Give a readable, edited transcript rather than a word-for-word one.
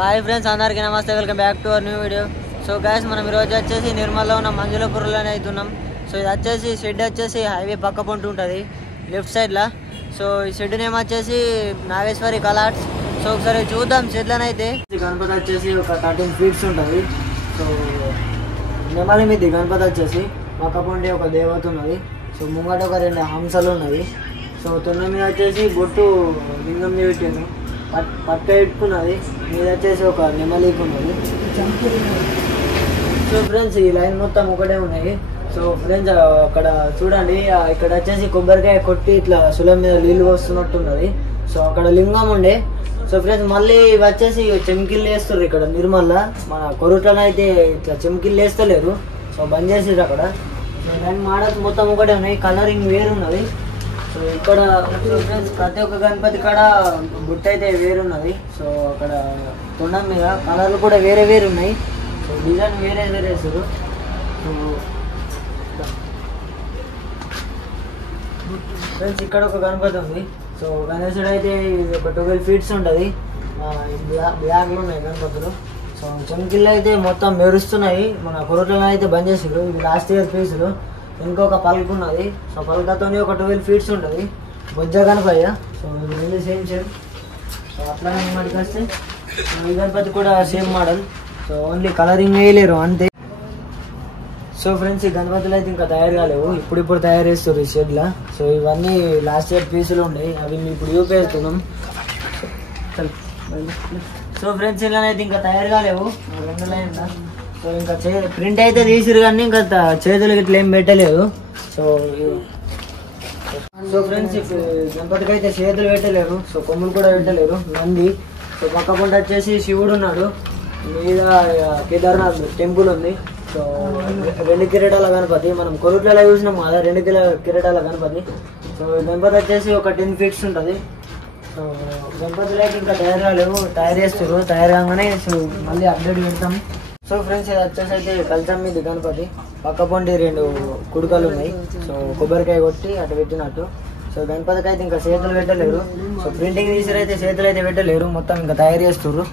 Hi friends, అందరికీ నమస్తే. Welcome back to our new video. So guys, మనం ఈరోజు వచ్చేసి నిర్మల్లో ఉన్న మంజులపూర్లోనే అవుతున్నాం. సో ఇది వచ్చేసి షెడ్ వచ్చేసి హైవే పక్క పొంటి ఉంటుంది లెఫ్ట్ సైడ్లో. సో ఈ షెడ్ నేమ్ వచ్చేసి నాగేశ్వరి కలాట్స్. సో ఒకసారి చూద్దాం షెడ్లోనైతే. గణపతి వచ్చేసి ఒక 13 feet ఉంటుంది. సో నెమలి మీద గణపతి వచ్చేసి పక్క పొంటి ఒక దేవత ఉన్నది. సో ముంగట ఒక 2 హంసలు ఉన్నాయి. సో తొన్న మీద వచ్చేసి బొట్టు లింగం మీద పెట్టాను, పక్క పెట్టుకున్నది మీద వచ్చేసి ఒక నెమలికి ఉన్నది. సో ఫ్రెండ్స్, ఈ లైన్ మొత్తం ఒకటే ఉన్నాయి. సో ఫ్రెండ్స్, అక్కడ చూడండి, ఇక్కడ వచ్చేసి కొబ్బరికాయ కొట్టి ఇట్లా సులం మీద నీళ్ళు వస్తున్నట్టున్నది. సో అక్కడ లింగం ఉండే. సో ఫ్రెండ్స్, మళ్ళీ వచ్చేసి చెమికిళ్ళు వేస్తారు ఇక్కడ నిర్మల్లో. మన కొరుట్లను అయితే ఇట్లా చెమికిళ్ళు వేస్తలేరు. సో బంద్ చేసిర్రు అక్కడ. సో దాని మోడల్స్ మొత్తం ఒకటే ఉన్నాయి, కలరింగ్ వేరున్నది. సో ఇక్కడ ఫ్రెండ్స్, ప్రతి ఒక్క గణపతి కాడ బుట్ట అయితే వేరున్నది. సో అక్కడ తొండం మీద కలర్లు కూడా వేరే వేరు ఉన్నాయి. సో డిజైన్ వేరే వేరే వేస్తారు. సో ఫ్రెండ్స్, ఇక్కడ ఒక గణపతి ఉంది. సో గణేశుడు అయితే ఒక 12 feet ఉంటుంది. బ్లాక్లో ఉన్నాయి గణపతులు. సో చెంకిళ్ళు అయితే మొత్తం మెరుస్తున్నాయి. మన కొరట్లను అయితే బంద్ చేసారు. ఇవి లాస్ట్ ఇయర్ పీసులు. ఇంకొక పలుకు ఉన్నది. సో పలుకతో ఒక 12 feet ఉంటుంది. బొజ్జ గణపయ్య. సో ఇది రెండు సేమ్ షేప్. సో అట్లానే మనకి వస్తే ఈ గణపతి కూడా same model. So only colouring వేయలేరు అంతే. సో ఫ్రెండ్స్, ఈ గణపతులు అయితే ఇంకా తయారు కాలేవు, ఇప్పుడు తయారు చేస్తారు ఈ షెడ్లో. సో ఇవన్నీ లాస్ట్ ఇయర్ పీసులు ఉన్నాయి, అవి ఇప్పుడు చూపేస్తున్నాం. సో ఫ్రెండ్స్, ఇలా అయితే ఇంకా తయారు కాలేవు 2 లైన్ల. సో ఇంకా ప్రింట్ అయితే తీసిరు కానీ ఇంకా చేతులకి ఇట్లా ఏం పెట్టలేదు. సో ఫ్రెండ్స్, ఇప్పుడు గణపతికి అయితే చేతులు పెట్టలేరు. సో కొమ్ములు కూడా పెట్టలేరు. నంది. సో పక్క పంట వచ్చేసి శివుడు ఉన్నాడు, మీద కేదార్నాథ్ టెంపుల్ ఉంది. సో 2 కిరీటాల గణపతి. మనం కొరుట్లలో చూసినాం కదా, 2 కిరీటాల గణపతి. సో గణపతి వచ్చేసి ఒక 10 feet ఉంటుంది. సో గణపతులు అయితే ఇంకా తయారు కాలేవు, తయారు చేస్తారు. తయారు కాగానే సో మళ్ళీ అప్డేట్ పెడతాం. సో ఫ్రెండ్స్, ఇది వచ్చేసి అయితే కల్చం మీద గణపతి. పక్క పొంటి 2 కుడుకలు ఉన్నాయి. సో కొబ్బరికాయ కొట్టి అటు పెట్టినట్టు. సో గణపతికి అయితే ఇంకా చేతులు పెట్టలేరు. సో ప్రింటింగ్ తీసిరైతే చేతులు అయితే పెట్టలేరు, మొత్తం ఇంకా తయారు చేస్తారు.